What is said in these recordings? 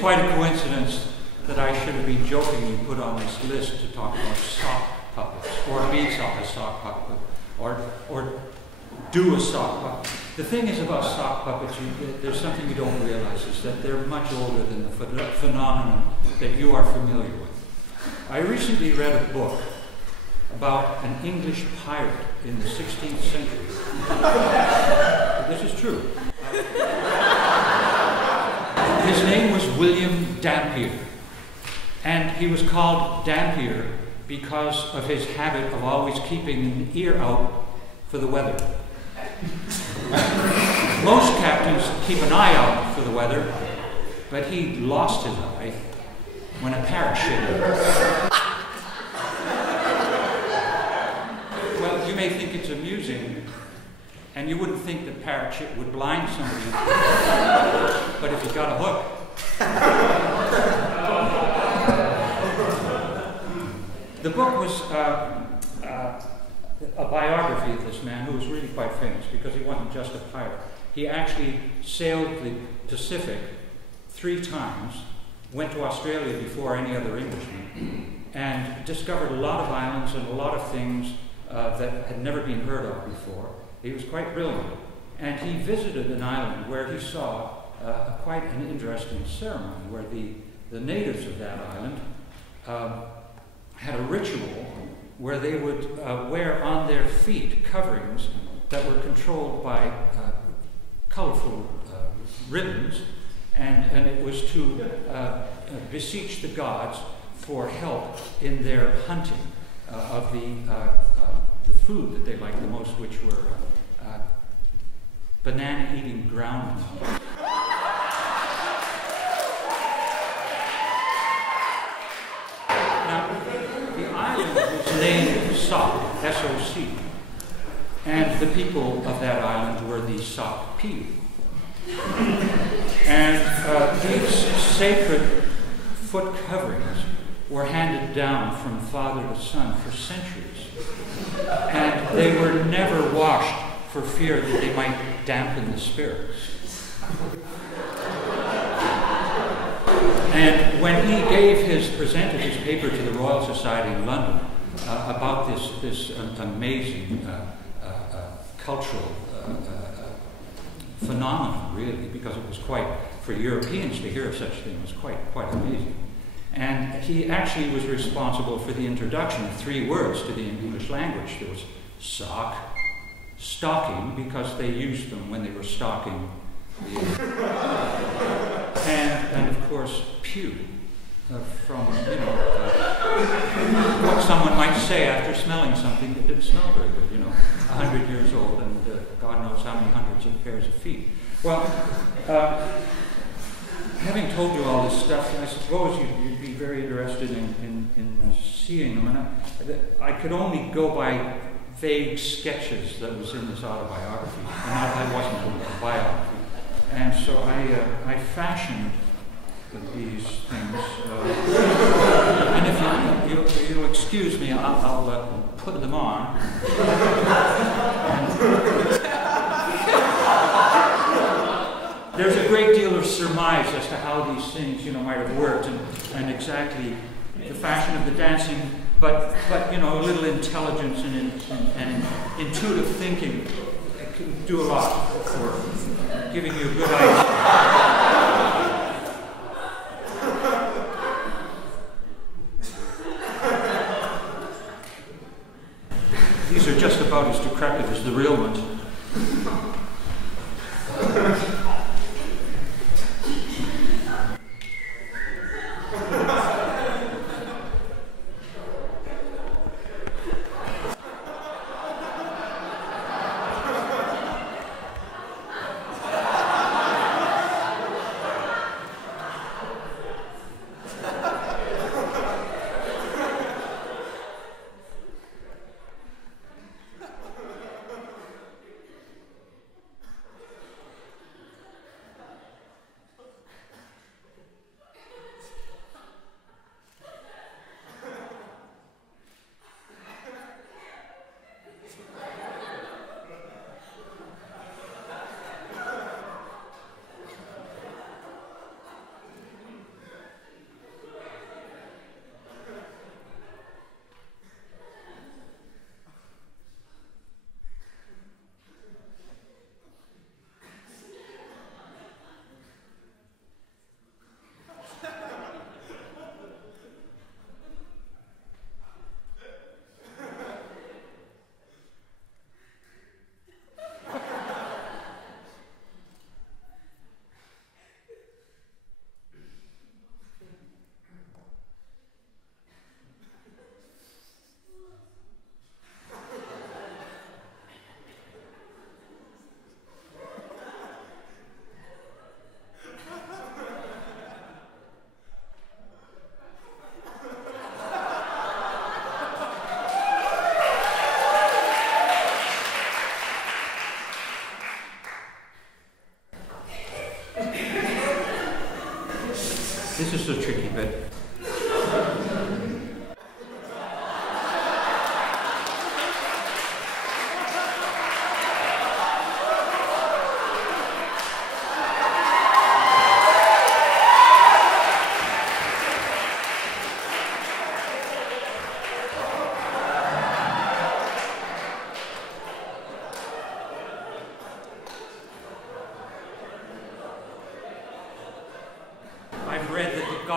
quite a coincidence that I should be jokingly put on this list to talk about sock puppets, or be a sock puppet, or do a sock puppet. The thing is about sock puppets, there's something you don't realize, is that they're much older than the phenomenon that you are familiar with. I recently read a book about an English pirate in the 16th century. This is true. His name was William Dampier, and he was called Dampier because of his habit of always keeping an ear out for the weather. Most captains keep an eye out for the weather, but he lost his eye when a parrot shit him. Well, you may think it's amusing, and you wouldn't think that parrot shit would blind somebody, but if you got a hook. The book was a biography of this man who was really quite famous because he wasn't just a pirate. He actually sailed the Pacific 3 times, went to Australia before any other Englishman, and discovered a lot of islands and a lot of things that had never been heard of before. He was quite brilliant. And he visited an island where he saw quite an interesting ceremony where the natives of that island had a ritual where they would wear on their feet coverings that were controlled by colorful ribbons, and it was to beseech the gods for help in their hunting of the food that they liked the most, which were banana-eating ground animals. Now, the island was named Soc, S-O-C, and the people of that island were the Soc people. And these sacred foot coverings were handed down from father to son for centuries. And they were never washed for fear that they might dampen the spirits. And when he presented his paper to the Royal Society in London about this amazing cultural phenomenon, really, because it was quite, for Europeans to hear of such a thing was quite amazing. And he actually was responsible for the introduction of 3 words to the English language. There was sock, stocking, because they used them when they were stocking the and of course, pew, from, what someone might say after smelling something that didn't smell very good, 100 years old and God knows how many hundreds of pairs of feet. Well, having told you all this stuff, I suppose you'd be very interested in seeing them. And I could only go by vague sketches that was in this autobiography. And I wasn't a biography. And so I fashioned these things. And if you'll excuse me, I'll put them on. There's a great deal of surmise as to how these things, might have worked, and exactly the fashion of the dancing, but a little intelligence and intuitive thinking can do a lot for giving you a good idea. These are just about as decrepit as the real ones.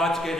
gods get